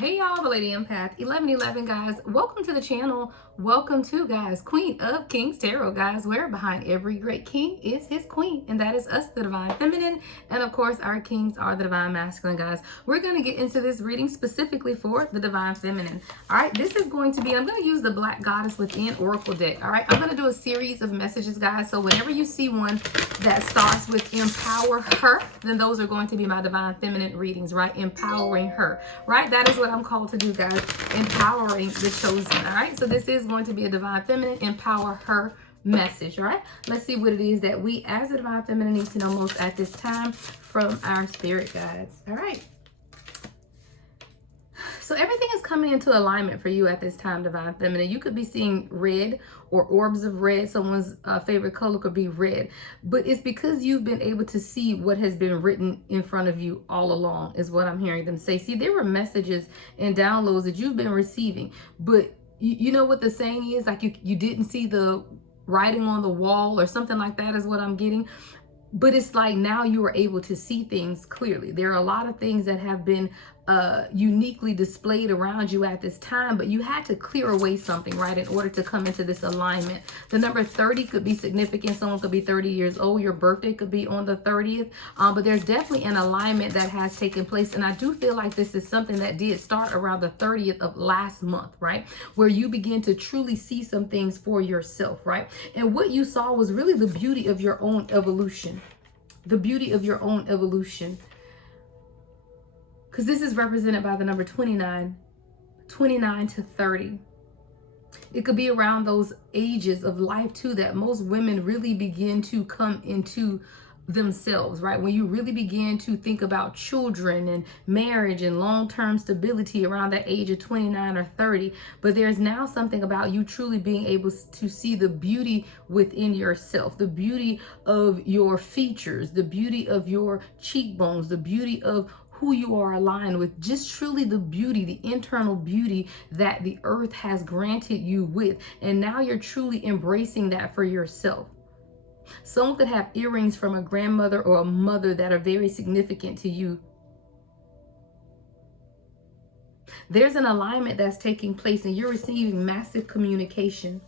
Hey y'all, the Lady Empath 1111, guys. Welcome to the channel. Welcome to, guys, Queen of Kings Tarot, guys, where behind every great king is his queen, and that is us, the Divine Feminine, and of course our kings are the Divine Masculine, guys. We're going to get into this reading specifically for the Divine Feminine. All right, this is going to be, I'm going to use the Black Goddess Within Oracle deck. All right, I'm going to do a series of messages, guys, so whenever you see one that starts with empower her, then those are going to be my Divine Feminine readings, right? Empowering her, right? That is what I'm called to do, guys. Empowering the chosen. All right, so this is going to be a Divine Feminine empower her message. All right, let's see what it is that we as a Divine Feminine need to know most at this time from our spirit guides. All right, so everything is coming into alignment for you at this time, Divine Feminine. You could be seeing red or orbs of red. Someone's favorite color could be red. But it's because you've been able to see what has been written in front of you all along, is what I'm hearing them say. See, there were messages and downloads that you've been receiving. But you know what the saying is? Like you didn't see the writing on the wall or something like that is what I'm getting. But it's like now you are able to see things clearly. There are a lot of things that have been uniquely displayed around you at this time, but you had to clear away something, right, in order to come into this alignment. The number 30 could be significant. Someone could be 30 years old. Your birthday could be on the 30th. But there's definitely an alignment that has taken place. And I do feel like this is something that did start around the 30th of last month, right, where you begin to truly see some things for yourself, right? And what you saw was really the beauty of your own evolution. The beauty of your own evolution. Because this is represented by the number 29 to 30. It could be around those ages of life too that most women really begin to come into themselves, right? When you really begin to think about children and marriage and long-term stability around that age of 29 or 30. But there's now something about you truly being able to see the beauty within yourself, the beauty of your features, the beauty of your cheekbones, the beauty of who you are aligned with, just truly the beauty, the internal beauty that the earth has granted you with. And now you're truly embracing that for yourself. Someone could have earrings from a grandmother or a mother that are very significant to you. There's an alignment that's taking place and you're receiving massive communication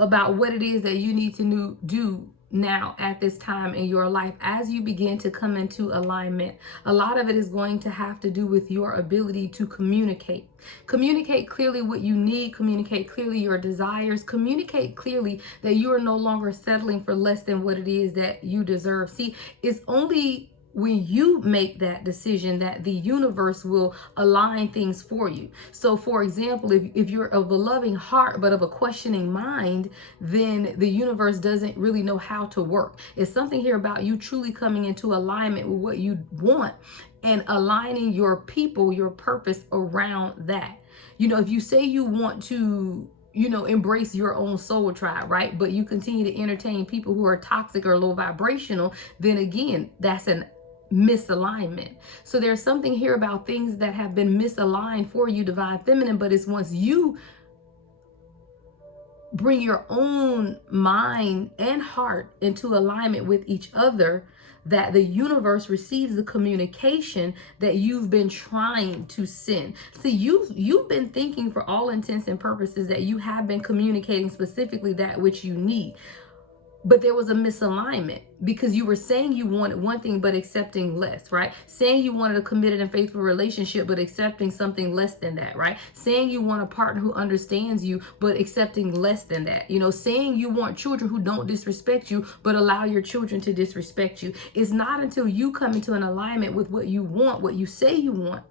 about what it is that you need to do now at this time in your life as you begin to come into alignment. A lot of it is going to have to do with your ability to communicate clearly what you need, communicate clearly your desires, communicate clearly that you are no longer settling for less than what it is that you deserve. See, it's only when you make that decision that the universe will align things for you. So for example, if you're of a loving heart but of a questioning mind, then the universe doesn't really know how to work. It's something here about you truly coming into alignment with what you want and aligning your people, your purpose around that. You know, if you say you want to, you know, embrace your own soul tribe, right? But you continue to entertain people who are toxic or low vibrational, then again, that's an misalignment. So there's something here about things that have been misaligned for you, Divine Feminine, but it's once you bring your own mind and heart into alignment with each other that the universe receives the communication that you've been trying to send. See, you've been thinking for all intents and purposes that you have been communicating specifically that which you need. But there was a misalignment because you were saying you wanted one thing but accepting less, right? Saying you wanted a committed and faithful relationship but accepting something less than that, right? Saying you want a partner who understands you but accepting less than that. You know, saying you want children who don't disrespect you but allow your children to disrespect you. It's not until you come into an alignment with what you want, what you say you want,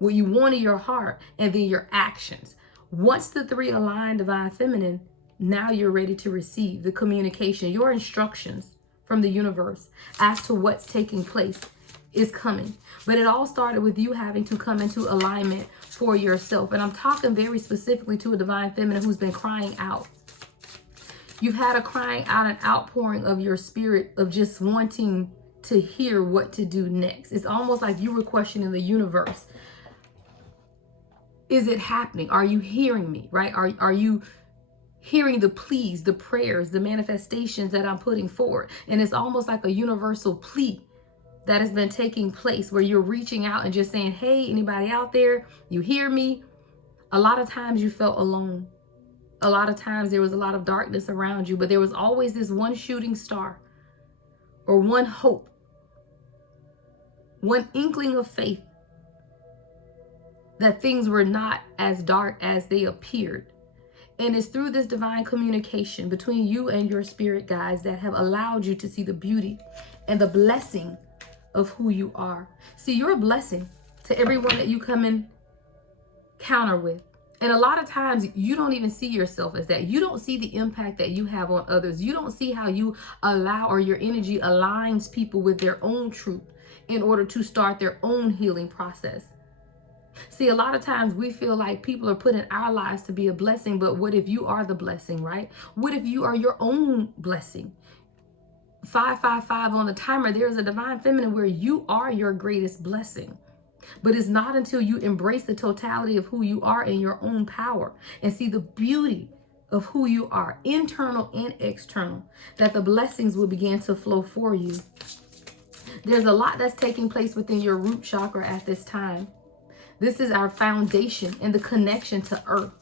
what you want in your heart, and then your actions. Once the three align, Divine Feminine, now you're ready to receive the communication, your instructions from the universe as to what's taking place is coming. But it all started with you having to come into alignment for yourself. And I'm talking very specifically to a Divine Feminine who's been crying out. You've had a crying out and outpouring of your spirit of just wanting to hear what to do next. It's almost like you were questioning the universe. Is it happening? Are you hearing me, right? Are you hearing the pleas, the prayers, the manifestations that I'm putting forward? And it's almost like a universal plea that has been taking place where you're reaching out and just saying, hey, anybody out there, you hear me? A lot of times you felt alone. A lot of times there was a lot of darkness around you, but there was always this one shooting star or one hope, one inkling of faith that things were not as dark as they appeared. And it's through this divine communication between you and your spirit guides that have allowed you to see the beauty and the blessing of who you are. See, you're a blessing to everyone that you come in encounter with. And a lot of times you don't even see yourself as that. You don't see the impact that you have on others. You don't see how you allow, or your energy aligns people with their own truth in order to start their own healing process. See, a lot of times we feel like people are put in our lives to be a blessing, but what if you are the blessing, right? What if you are your own blessing? 555 on the timer, there's a divine feminine where you are your greatest blessing. But it's not until you embrace the totality of who you are in your own power and see the beauty of who you are, internal and external, that the blessings will begin to flow for you. There's a lot that's taking place within your root chakra at this time. This is our foundation and the connection to earth.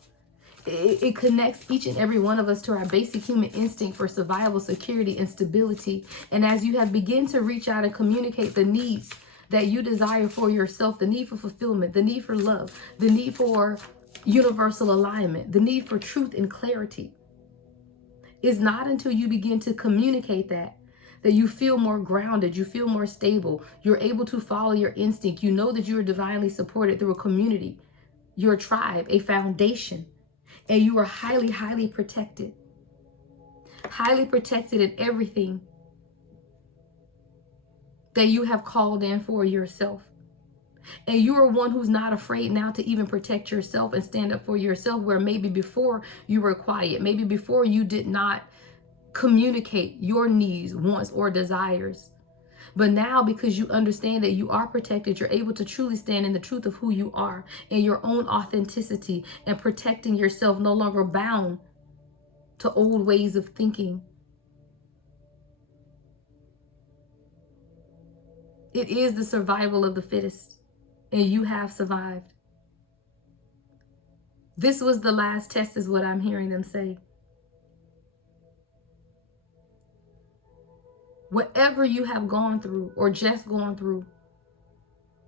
It connects each and every one of us to our basic human instinct for survival, security, and stability. And as you have begun to reach out and communicate the needs that you desire for yourself, the need for fulfillment, the need for love, the need for universal alignment, the need for truth and clarity, it's not until you begin to communicate that you feel more grounded, you feel more stable, you're able to follow your instinct. You know that you are divinely supported through a community, your tribe, a foundation, and you are highly, highly protected. Highly protected in everything that you have called in for yourself. And you are one who's not afraid now to even protect yourself and stand up for yourself, where maybe before you were quiet, maybe before you did not communicate your needs, wants, or desires. But now, because you understand that you are protected, you're able to truly stand in the truth of who you are and your own authenticity, and protecting yourself, no longer bound to old ways of thinking. It is the survival of the fittest, and you have survived. This was the last test, is what I'm hearing them say. Whatever you have gone through or just gone through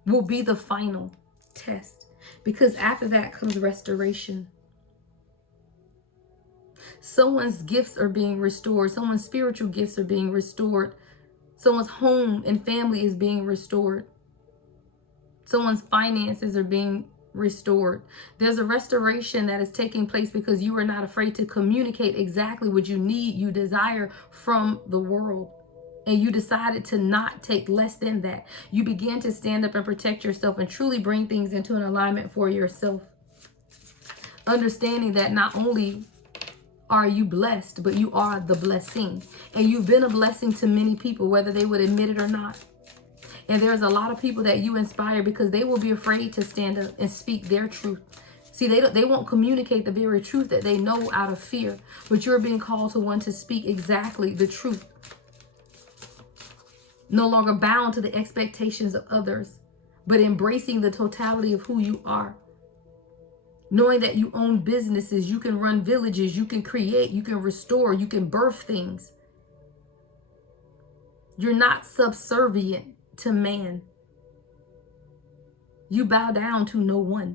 will be the final test, because after that comes restoration. Someone's gifts are being restored. Someone's spiritual gifts are being restored. Someone's home and family is being restored. Someone's finances are being restored. There's a restoration that is taking place because you are not afraid to communicate exactly what you need, you desire from the world. And you decided to not take less than that. You began to stand up and protect yourself and truly bring things into an alignment for yourself. Understanding that not only are you blessed, but you are the blessing. And you've been a blessing to many people, whether they would admit it or not. And there's a lot of people that you inspire because they will be afraid to stand up and speak their truth. See, they won't communicate the very truth that they know out of fear. But you're being called to one to speak exactly the truth. No longer bound to the expectations of others, but embracing the totality of who you are. Knowing that you own businesses, you can run villages, you can create, you can restore, you can birth things. You're not subservient to man. You bow down to no one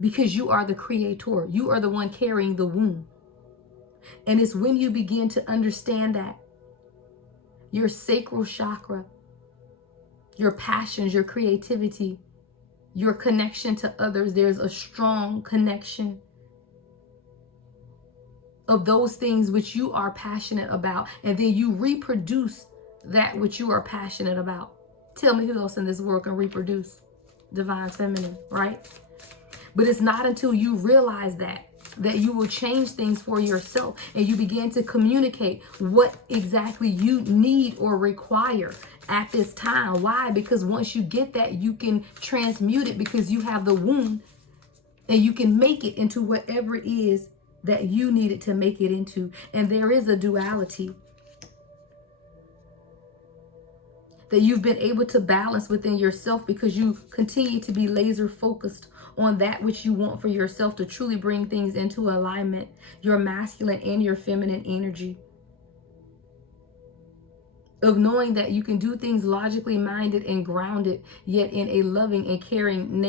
because you are the creator. You are the one carrying the womb. And it's when you begin to understand that your sacral chakra, your passions, your creativity, your connection to others, there's a strong connection of those things which you are passionate about, and then you reproduce that which you are passionate about. Tell me who else in this world can reproduce divine feminine, right? But it's not until you realize that you will change things for yourself, and you begin to communicate what exactly you need or require at this time. Why? Because once you get that, you can transmute it, because you have the womb, and you can make it into whatever it is that you needed to make it into. And there is a duality. that you've been able to balance within yourself because you continue to be laser focused on that which you want for yourself to truly bring things into alignment, your masculine and your feminine energy. Of knowing that you can do things logically minded and grounded, yet in a loving and caring,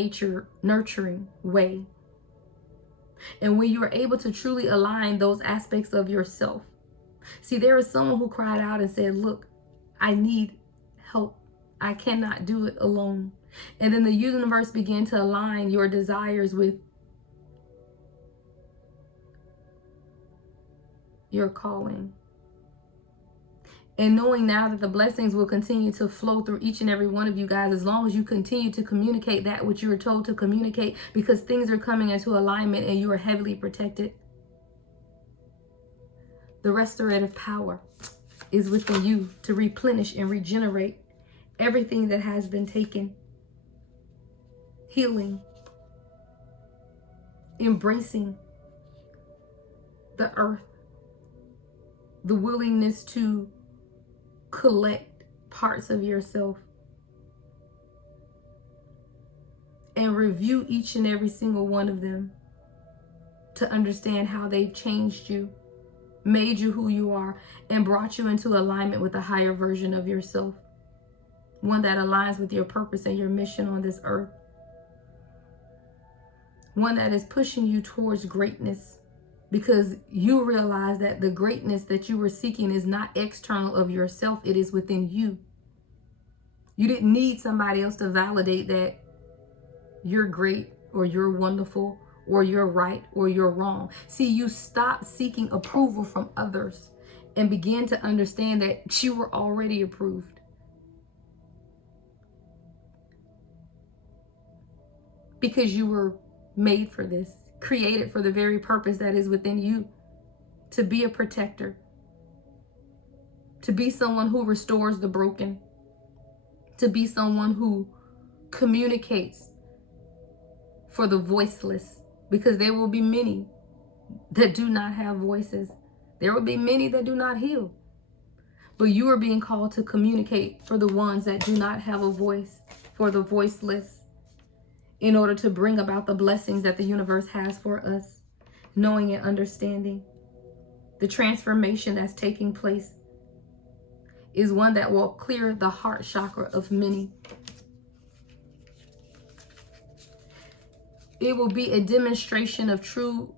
nurturing way. And when you are able to truly align those aspects of yourself. See, there is someone who cried out and said, look, I need help. I cannot do it alone. And then the universe began to align your desires with your calling. And knowing now that the blessings will continue to flow through each and every one of you guys as long as you continue to communicate that which you were told to communicate, because things are coming into alignment and you are heavily protected. The restorative power is within you to replenish and regenerate everything that has been taken. Healing, embracing the earth, the willingness to collect parts of yourself and review each and every single one of them to understand how they've changed you, made you who you are, and brought you into alignment with a higher version of yourself, one that aligns with your purpose and your mission on this earth, one that is pushing you towards greatness, because you realize that the greatness that you were seeking is not external of yourself, it is within you. You didn't need somebody else to validate that you're great or you're wonderful or you're right or you're wrong. See, you stopped seeking approval from others and began to understand that you were already approved. Because you were made for this, created for the very purpose that is within you, to be a protector, to be someone who restores the broken, to be someone who communicates for the voiceless, because there will be many that do not have voices. There will be many that do not heal. But you are being called to communicate for the ones that do not have a voice, for the voiceless, in order to bring about the blessings that the universe has for us, knowing and understanding. The transformation that's taking place is one that will clear the heart chakra of many. It will be a demonstration of true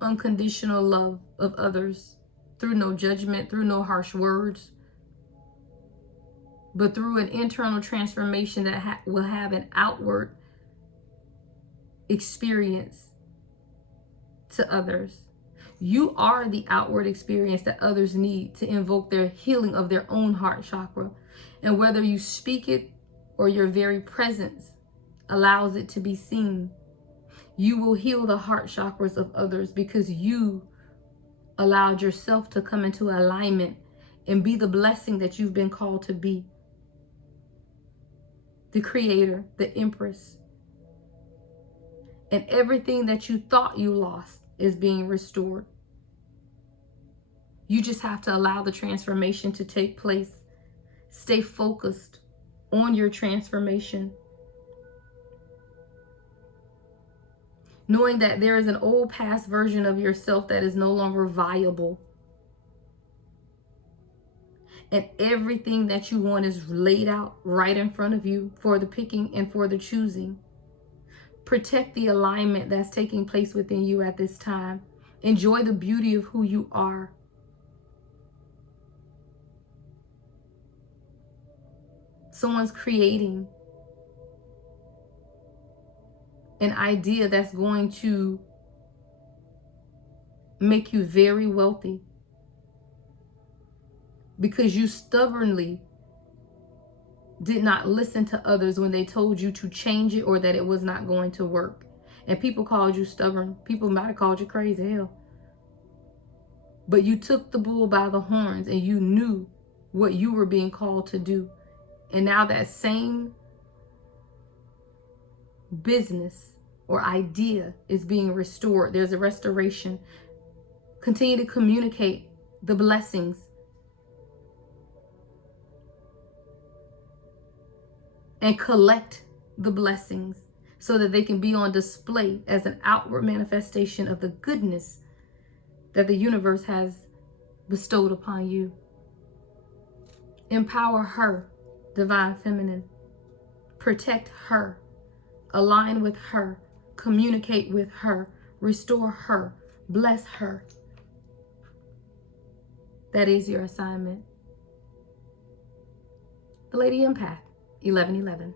unconditional love of others, through no judgment, through no harsh words, but through an internal transformation that will have an outward experience to others. You are the outward experience that others need to invoke their healing of their own heart chakra. And whether you speak it or your very presence allows it to be seen, you will heal the heart chakras of others because you allowed yourself to come into alignment and be the blessing that you've been called to be. The creator, the empress. And everything that you thought you lost is being restored. You just have to allow the transformation to take place. Stay focused on your transformation. Knowing that there is an old past version of yourself that is no longer viable. And everything that you want is laid out right in front of you for the picking and for the choosing. Protect the alignment that's taking place within you at this time. Enjoy the beauty of who you are. Someone's creating an idea that's going to make you very wealthy because you stubbornly did not listen to others when they told you to change it or that it was not going to work. And people called you stubborn. People might have called you crazy, hell. But you took the bull by the horns and you knew what you were being called to do. And now that same business or idea is being restored. There's a restoration. Continue to communicate the blessings. and collect the blessings so that they can be on display as an outward manifestation of the goodness that the universe has bestowed upon you. Empower her, divine feminine. Protect her. Align with her. Communicate with her. Restore her. Bless her. That is your assignment. The Lady Empath, 1111.